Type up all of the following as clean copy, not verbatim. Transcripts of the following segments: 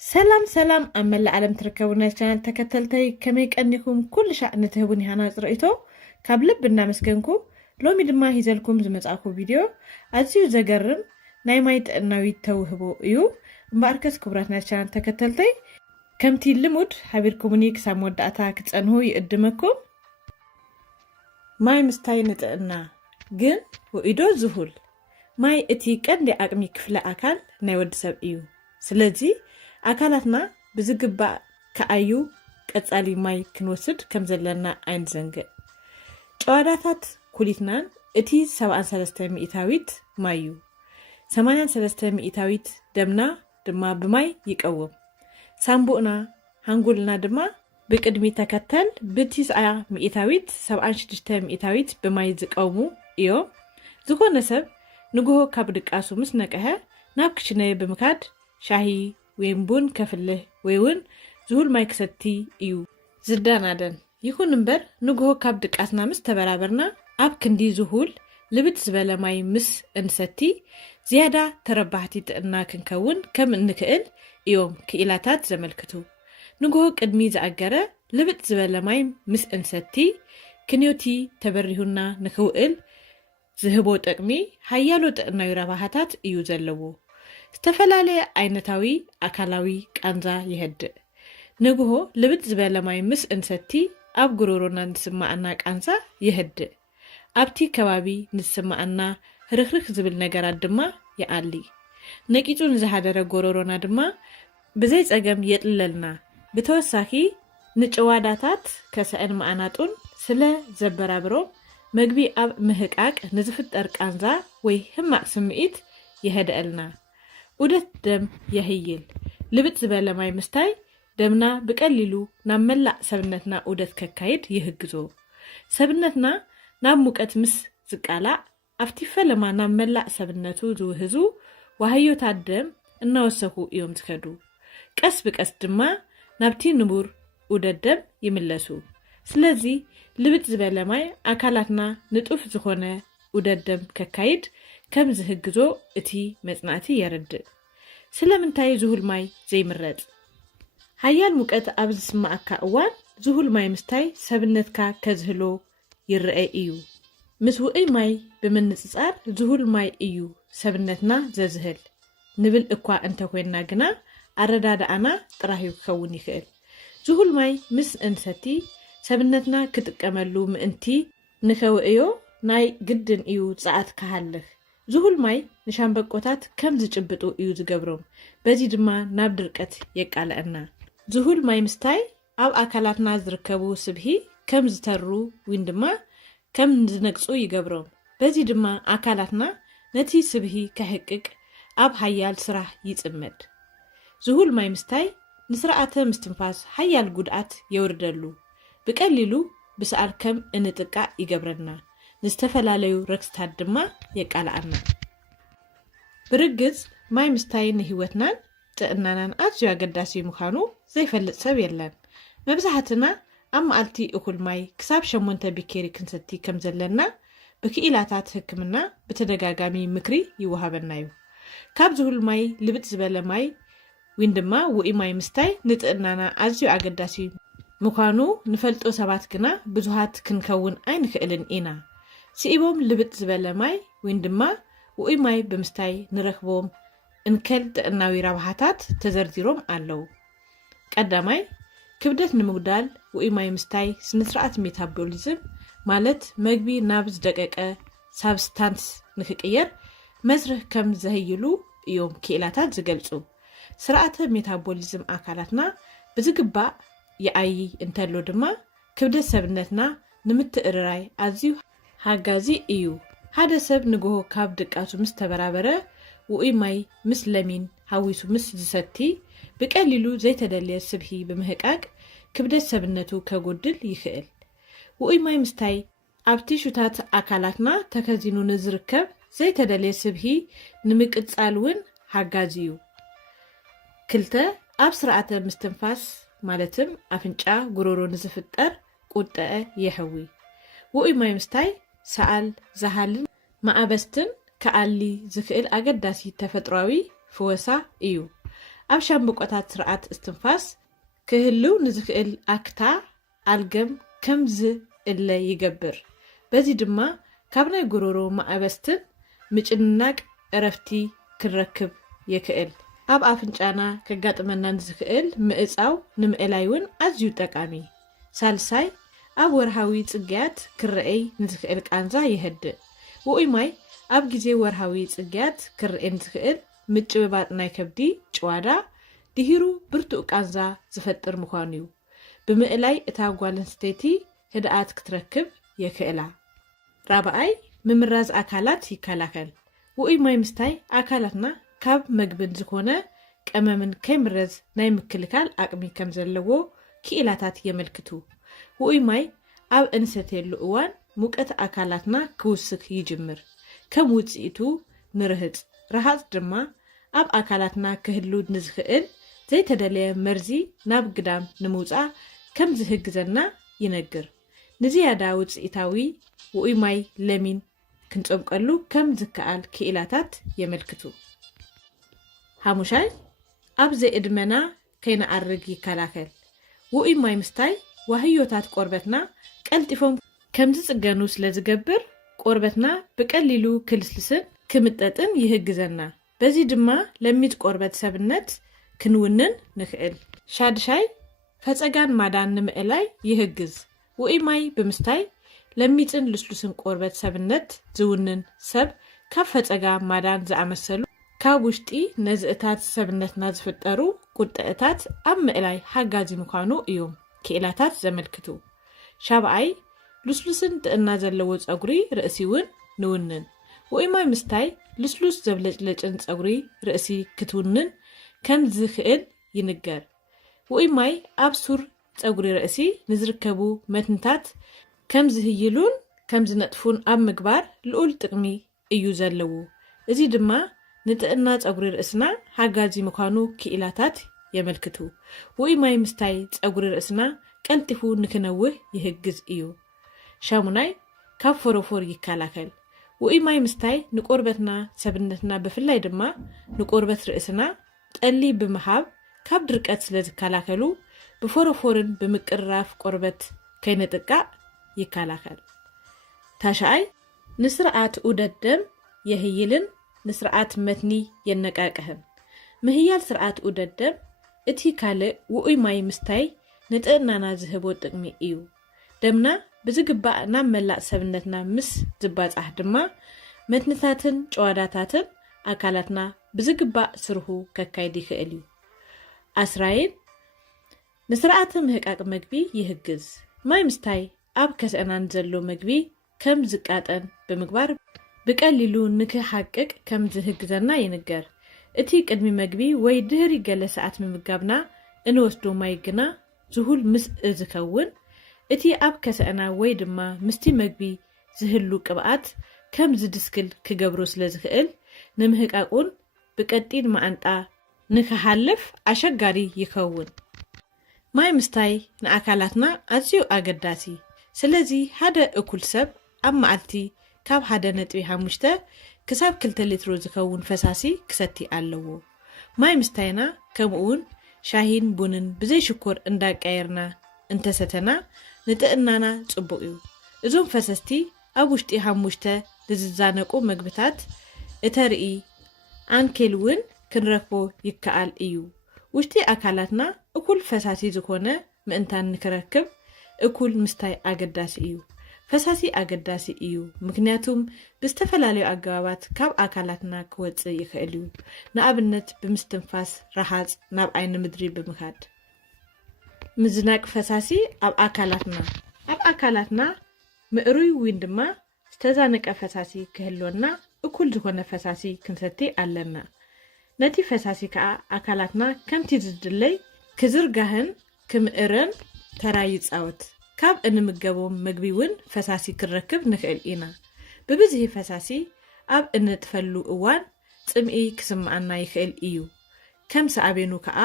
سلام سلام أمل العالم تركبونا كانت تكتلتي كميك أنكم كل شأن تهبوني هنا رأيتو كابلب بالنامس جنكو لو مدما هيزلكم زمتعكو فيديو أزيو زجرم نايمايت النوي توهبو يو مباركس كبراتنا كانت تكتلتي كمتي اللمود حبيركمونيك سامود أتاك تسأنهو يقدمكم ماي مستاينت أنا جن وإيدو زهول ماي اتيك أندي أقمي كفلا أكال نايود سب إيو سلزي أكالتنا بزقبا كأيو كتسالي ماي كنوسد كم زلنا عين زنق جواداتات كوليتنان اتي 73 مئتاويت مايو 83 مئتاويت دمنا دما بماي يقوم سامبونا هنقولنا دما بقدمي تكتل بتسعة مئتاويت 76 مئتاويت بماي يقومو إيو زكو نسب نقوه كابدك آسو مسنقها نابكشناي بمكاد شاهي وينبون كفله ويون زهول مايكستي إيو زدانادن يكون نمبر نقوه كابدك آسنا مستبرابرنا أب كندي زهول لبت زبالة ماي مس انستي زيادة تربحتي تقنا كنكون كم انكئل إيوم كإلاتات زملكتو نقوه قدمي زأقرة لبت زبالة ماي مس انستي كنيوتي تبريهنا نكوئل زهبوت أقمي حيالو تقنا يرابحتات إيو زلوو استفلالي عينتاوي أكالاوي كانزا يهد نقوه لبت زبالة ماي مس انستي أب قرورونا نسمعنا كانزا يهد أبتي كوابي نسمعنا رخرخ زبل نقرات دما يقالي نكيتو نزحادر قرورونا دما بزيز أقم يتللنا بتوساكي نجواداتات كسأن معناتون سلا زبرابرو مقبي أب مهكاك نزفت أركانزا وي همك سمئيت يهدألنا ودت دم يهيل لبت زبالة ماي مستاي دمنا بقليلو ناملع سبنتنا ودت ككايد يهجزو سبنتنا نام مكت مس زقالا أفتيفة لما ناملع سبنتو زوهزو وهيو تادم انوسهو يوم تخدو كس بكس دما نابتي نبور ودت دم يملسو سلازي لبت زبالة ماي أكالاتنا نتوف زخونة ودت دم ككايد كم زهجزو اتي مزناتي يرد سلامنتاي زهول ماي زي مرد هيال مكت أبز سمعك أوان زهول ماي مستاي سبنتكا كزهلو يرأي إيو مسوئي ماي بمن نتصار زهول ماي إيو سبنتنا ززهل نبل إقوا أنت كوينا جنا أرداد أنا تراهيو كوني خير زهول ماي مس انستي سبنتنا كتكملو مأنتي نخوئيو ناي جدن إيو تساعت كهالخ زهول ماي نشان بقوتات كم زجبتو إيو زقبروم بزي دما نابدركت يقالقنا زهول ماي مستاي أب أكالاتنا زركبو سبهي كم زترو وين دما كم نزنقصو يقبروم بزي دما أكالاتنا نتي سبهي كهكك أب حيال سراح يتأمد زهول ماي مستاي نسرعات مستنفاس حيال قدعات يوردلو بقليلو بسأل كم انتقا يقبرنا نستفلاليو ركستات دما يقالقنا برقز ماي مستاي نهيوتنان تقنانان أزيو أقداسي مخانو زي فلت سبيلان مبزحتنا أما ألتي أكل ماي كساب شمونتا بكيري كنستي كم زلنا بكيلاتات هكمنا بتدقاقامي مكري يوهابنايو كاب زهول ماي لبت زبالة ماي ويندما وإي ماي مستاي نتقنانا أزيو أقداسي مخانو نفلتو سباتكنا بزوهات كنكون أين كإلن إينا سيبوم لبت زبالة ماي ويندما وإي ماي بمستاي نرخبوم انكل تقناوي رابحاتات تزرديروم ألو قداماي كبدت نمودال وإي ماي مستاي سنسرعات ميتابوليزم مالت مقبي نابز دقاقة سابستانس نخقير مزرح كم زهيلو يوم كيلاتات زقلسو سرعات ميتابوليزم أكالاتنا بزقباء يأي انتلو دما كبدت سبنتنا نمتقرراي أزيو هاقازي إيو هذا سب نقوه كاب دقاتو مستبرابرة وإي ماي مسلمين هاويسو مسجستي بقليلو زي تدلي السبهي بمهقاق كبدت سبنتو كقدل يخيل وإي ماي مستاي عبتي شوتات أكالاتنا تكازينو نزركب زي تدلي السبهي نمك اتسالون هاقازيو كلتا أبسرعة مستنفاس مالتم أفنجا قرورو نزفتر قوتة يحوي وإي ماي مستاي سأل زهالن ما أبستن كألي زكئل أقداسي تفتراوي فوسا إيو ኣብ ሻምብቆታት ስርዓት እስትንፋስ ክህልው ንዝክእል ኣክታ ኣልገም ከምዝ እለ ይገብር። በዚ ድማ ካብ ናይ ጉሮሮ ማዕበስትን ምጭንናቅ ዕረፍቲ ክንረክብ ይክእል። ኣብ ኣፍንጫና ከጋጥመና ንዝክእል ምእፃው ንምእላይ እውን ኣዝዩ ጠቃሚ። ሳልሳይ ኣብ ወርሃዊ ጽግያት ክርአይ ንዝክእል ቃንዛ ይህድእ። ውኡይ ማይ ኣብ ግዜ ወርሃዊ ጽግያት ክርአይ ንዝክእል ምጭብባጥ ናይ ከብዲ ጭዋዳ ድሂሩ ብርቱዕ ቃንዛ ዝፈጥር ምዃኑ እዩ። ብምእላይ እታ ጓል ኣንስተይቲ ህድኣት ክትረክብ የክእላ። ራብኣይ ምምራዝ ኣካላት ይከላከል። ውኡይ ማይ ምስታይ ኣካላትና ካብ መግብን ዝኾነ ቀመምን ከይምረዝ ናይ ምክልካል ኣቅሚ ከም ዘለዎ ክኢላታት የመልክቱ። ውኡይ ማይ ኣብ እንሰትየሉ እዋን ሙቀት ኣካላትና ክውስክ ይጅምር። ከም ውፅኢቱ ንርህፅ ረሃፅ ድማ ኣብ ኣካላትና ክህሉ ንዝክእል ዘይተደለየ መርዚ ናብ ግዳም ንምውፃእ ከም ዝህግዘና ይነግር። ንዝያዳ ውፅኢታዊ ውኡይ ማይ ለሚን ክንፀምቀሉ ከም ዝከኣል ክኢላታት የመልክቱ። ሓሙሻይ ኣብ ዘይእድመና ከይነኣርግ ይከላከል። ውኡይ ማይ ምስታይ ዋህዮታት ቆርበትና ቀልጢፎም ከም ዝፅገኑ ስለ ዝገብር ቆርበትና ብቀሊሉ ክልስልስን ክምጠጥን ይህግዘና። በዚ ድማ ለሚድ ቆርበት ሰብነት ክንውንን ንክእል። ሻድሻይ ፈፀጋን ማዳን ንምእላይ ይህግዝ። ውኡይ ማይ ብምስታይ ለሚፅን ልስሉስን ቆርበት ሰብነት ዝውንን ሰብ ካብ ፈፀጋ ማዳን ዝኣመሰሉ ካብ ውሽጢ ነዝእታት ሰብነትና ዝፍጠሩ ቁጥዕታት ኣብ ምእላይ ሓጋዚ ምዃኑ እዮም ክኢላታት ዘመልክቱ። ሻብኣይ ልስሉስን ጥዕና ዘለዎ ፀጉሪ ርእሲ እውን ንውንን። ውኡይ ማይ ምስታይ ልስሉስ ዘብለጭለጭን ፀጉሪ ርእሲ ክትውንን ከም ዝክእል ይንገር። ውኡይ ማይ ኣብ ሱር ፀጉሪ ርእሲ ንዝርከቡ መትንታት ከም ዝህይሉን ከም ዝነጥፉን ኣብ ምግባር ልኡል ጥቅሚ እዩ ዘለዎ። እዚ ድማ ንጥዕና ፀጉሪ ርእስና ሓጋዚ ምዃኑ ክኢላታት የመልክቱ። ውኡይ ማይ ምስታይ ፀጉሪ ርእስና ቀልጢፉ ንክነውህ ይህግዝ እዩ። ሻሙናይ ካብ ፎሮፎር ይከላከል። ውኡይ ማይ ምስታይ ንቆርበትና ሰብነትና ብፍላይ ድማ ንቆርበት ርእስና ጠሊ ብምሃብ ካብ ድርቀት ስለ ዝከላከሉ ብፎሮፎርን ብምቅርራፍ ቆርበት ከይነጥቃዕ ይከላከል። ታሻኣይ ንስርዓት ዑደት ደም የህይልን ንስርዓት መትኒ የነቃቅህን። ምህያል ስርዓት ዑደት ደም እቲ ካልእ ውኡይ ማይ ምስታይ ንጥዕናና ዝህቦ ጥቅሚ እዩ። ደምና ብዝግባእ ናብ መላእ ሰብነትና ምስ ዝባፃሕ ድማ መትንታትን ጨዋዳታትን ኣካላትና ብዝግባእ ስርሑ ከካይድ ይክእል እዩ። ኣስራይን ንስርዓተ ምህቃቅ መግቢ ይህግዝ። ማይ ምስታይ ኣብ ከስአናን ዘሎ መግቢ ከም ዝቃጠን ብምግባር ብቀሊሉ ንክሓቅቅ ከም ዝህግዘና ይንገር። እቲ ቅድሚ መግቢ ወይ ድህሪ ገለ ሰዓት ምምጋብና እንወስዶ ማይ ግና ዝሁል ምስ ዝከውን እቲ ኣብ ከስአና ወይ ድማ ምስቲ መግቢ ዝህሉ ቅብኣት ከም ዝድስክል ክገብሮ ስለ ዝክእል ንምህቃቁን ብቀጢን ማዓንጣ ንክሓልፍ ኣሸጋሪ ይኸውን። ማይ ምስታይ ንኣካላትና ኣዝዩ ኣገዳሲ። ስለዚ ሓደ እኩል ሰብ ኣብ መዓልቲ ካብ 1.5 ክሳብ 2 ሊትሮ ዝከውን ፈሳሲ ክሰቲ ኣለዎ። ማይ ምስታይና ከምኡውን ሻሂን ቡንን ብዘይ ሽኮር እንዳቀየርና እንተሰተና ንጥዕናና ጽቡቅ እዩ። እዞም ፈሰስቲ ኣብ ውሽጢ 5 ዝዛነቁ ምግብታት እተርኢ አንኬል እውን ክንረክቦ ይከኣል እዩ። ውሽጢ ኣካላትና እኩል ፈሳሲ ዝኾነ ምእንታን ንክረክብ እኩል ምስታይ ኣገዳሲ እዩ። ፈሳሲ ኣገዳሲ እዩ ምክንያቱም ብዝተፈላለዩ ኣገባባት ካብ ኣካላትና ክወፅእ ይኽእል እዩ። ንኣብነት ብምስትንፋስ ረሃፅ ናብ ዓይኒ ምድሪ ብምካድ። ምዝናቅ ፈሳሲ ኣብ ኣካላትና ምእሩይ ወይ ድማ ዝተዛነቀ ፈሳሲ ክህልወና እኩል ዝኾነ ፈሳሲ ክንሰቲ ኣለና። ነቲ ፈሳሲ ከዓ ኣካላትና ከምቲ ዝድለይ ክዝርጋህን ክምእረን ተራ ይፃወት። ካብ እንምገቦም ምግቢ እውን ፈሳሲ ክንረክብ ንኽእል ኢና። ብብዝሒ ፈሳሲ ኣብ እንጥፈሉ እዋን ጽምኢ ክስማዓና ይኽእል እዩ። ከም ሰኣቤኑ ከዓ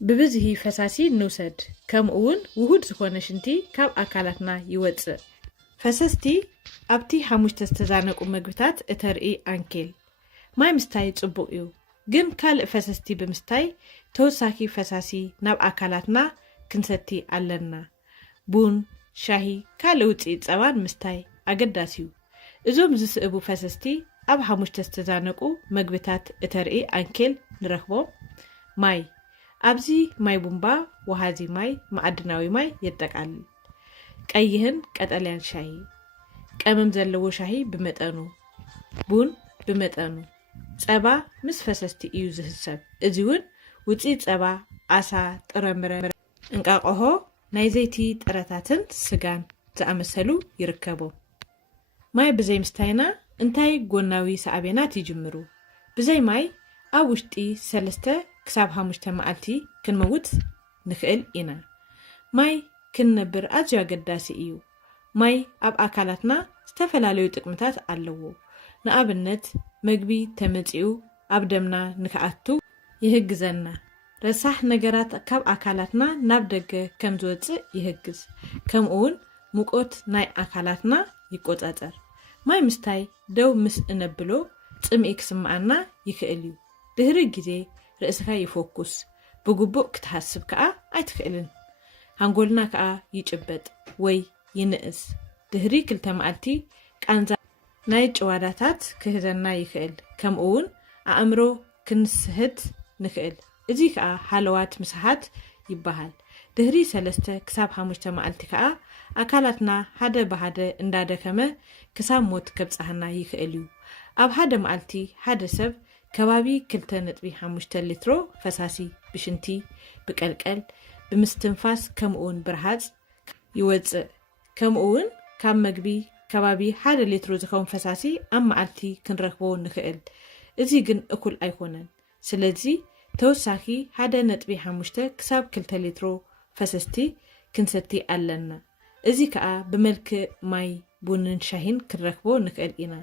ብብዝሒ ፈሳሲ ንውሰድ። ከምኡውን ውሁድ ዝኾነ ሽንቲ ካብ ኣካላትና ይወፅእ። ፈሰስቲ ኣብቲ 5 ዝተዛነቁ ምግብታት እተርኢ አንኬል። ማይ ምስታይ ጽቡቅ እዩ ግን ካልእ ፈሰስቲ ብምስታይ ተወሳኪ ፈሳሲ ናብ ኣካላትና ክንሰቲ ኣለና። ቡን፣ ሻሂ፣ ካልእ ውፅኢት ጸባን ምስታይ ኣገዳሲ እዩ። እዞም ዝስእቡ ፈሰስቲ ኣብ 5 ዝተዛነቁ መግብታት እተርኢ ኣንኬል ንረኽቦም። ማይ፣ ኣብዚ ማይ ቡምባ፣ ወሃዚ ማይ፣ ማዕድናዊ ማይ የጠቃልል። ቀይህን ቀጠልያን ሻሂ፣ ቀመም ዘለዎ ሻሂ ብመጠኑ፣ ቡን ብመጠኑ፣ ጸባ ምስ ፈሰስቲ እዩ ዝህሰብ። እዚ እውን ውፅኢት ጸባ፣ ዓሳ፣ ጥረምረ፣ እንቃቆሆ፣ ናይ ዘይቲ ጥረታትን ስጋን ዝኣመሰሉ ይርከቦም። ማይ ብዘይ ምስታይና እንታይ ጎናዊ ሳዕቤናት ይጅምሩ? ብዘይ ማይ ኣብ ውሽጢ 3 ክሳብ 5 መዓልቲ ክንመውት ንኽእል ኢና። ማይ ክንነብር ኣዝዩ ኣገዳሲ እዩ። ማይ ኣብ ኣካላትና ዝተፈላለዩ ጥቅምታት ኣለዎ። ንኣብነት መግቢ ተመፂኡ ኣብ ደምና ንክኣቱ ይህግዘና። ረሳሕ ነገራት ካብ ኣካላትና ናብ ደገ ከም ዝወፅእ ይህግዝ። ከምኡውን ሙቆት ናይ ኣካላትና ይቆፃፀር። ማይ ምስታይ ደው ምስ እነብሎ ጽምኢ ክስማዓና ይክእል እዩ። ድህሪ ግዜ ርእስካ ይፎኩስ፣ ብግቡእ ክትሓስብ ከዓ ኣይትክእልን። ሃንጎልና ከዓ ይጭበጥ ወይ ይንእስ። ድህሪ 2 መዓልቲ ቃንዛ ናይ ጭዋዳታት ክህዘና ይክእል። ከምኡውን ኣእምሮ ክንስህት ንክእል። እዚ ከዓ ሃለዋት ምስሓት ይበሃል። ድህሪ 3 ክሳብ 5 መዓልቲ ከዓ ኣካላትና ሓደ ብሓደ እንዳደከመ ክሳብ ሞት ከብፅሐና ይክእል እዩ። ኣብ ሓደ መዓልቲ ሓደ ሰብ ከባቢ 2.5 ሊትሮ ፈሳሲ ብሽንቲ፣ ብቀልቀል፣ ብምስትንፋስ ከምኡውን ብርሃፅ ይወፅእ። ከምኡውን ካብ መግቢ ከባቢ 1 ሊትሮ ዝኸውን ፈሳሲ ኣብ መዓልቲ ክንረክቦ ንክእል። እዚ ግን እኩል ኣይኮነን። ስለዚ ተወሳኪ 1.5 ክሳብ 2 ሊትሮ ፈሰስቲ ክንሰቲ ኣለና። እዚ ከዓ ብመልክዕ ማይ፣ ቡንን ሻሂን ክንረክቦ ንክእል ኢና።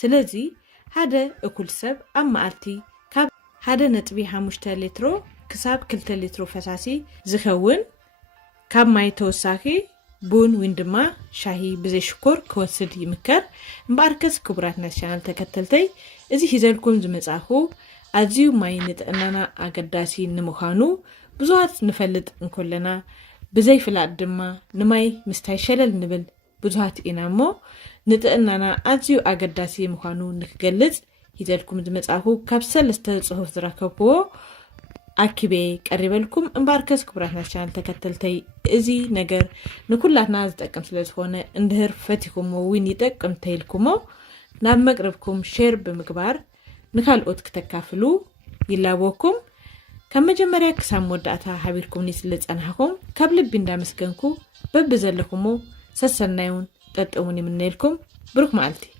ስለዚ ሓደ እኩል ሰብ ኣብ መዓልቲ ካብ 1.5 ሊትሮ ክሳብ 2 ሊትሮ ፈሳሲ ዝኸውን ካብ ማይ ተወሳኪ ቡን ወይ ድማ ሻሂ ብዘይ ሽኮር ክወስድ ይምከር። እምበኣርከስ ክቡራት ናይ ቻናል ተከተልተይ እዚ ሂዘልኩም ዝመጻኹ ኣዝዩ ማይ ንጥዕናና ኣገዳሲ ንምዃኑ ብዙሃት ንፈልጥ እንኮለና ብዘይፍላጥ ድማ ንማይ ምስታይ ሸለል ንብል ብዙሃት ኢና እሞ ንጥዕናና ኣዝዩ ኣገዳሲ ምዃኑ ንክገልጽ ሂዘልኩም ዝመጻኹ ካብ 3 ጽሑፍ ዝረከብክዎ ኣኪቤ ቀሪበልኩም። እምበኣርከስ ክቡራት ናይ ቻናል ተከተልተይ እዚ ነገር ንኩላትና ዝጠቅም ስለ ዝኾነ እንድህር ፈቲኩሞ ውን ይጠቅም ተይልኩሞ ናብ መቅረብኩም ሼር ብምግባር ንካልኦት ክተካፍሉ ይላበኩም። ካብ መጀመርያ ክሳብ መወዳእታ ሓቢርኩምኒ ስለ ዝጸናሕኩም ካብ ልቢ እንዳመስገንኩ በቢ ዘለኹሞ ሰሰናዩን ጠጠሙን ይምነልኩም። ብሩክ መዓልቲ።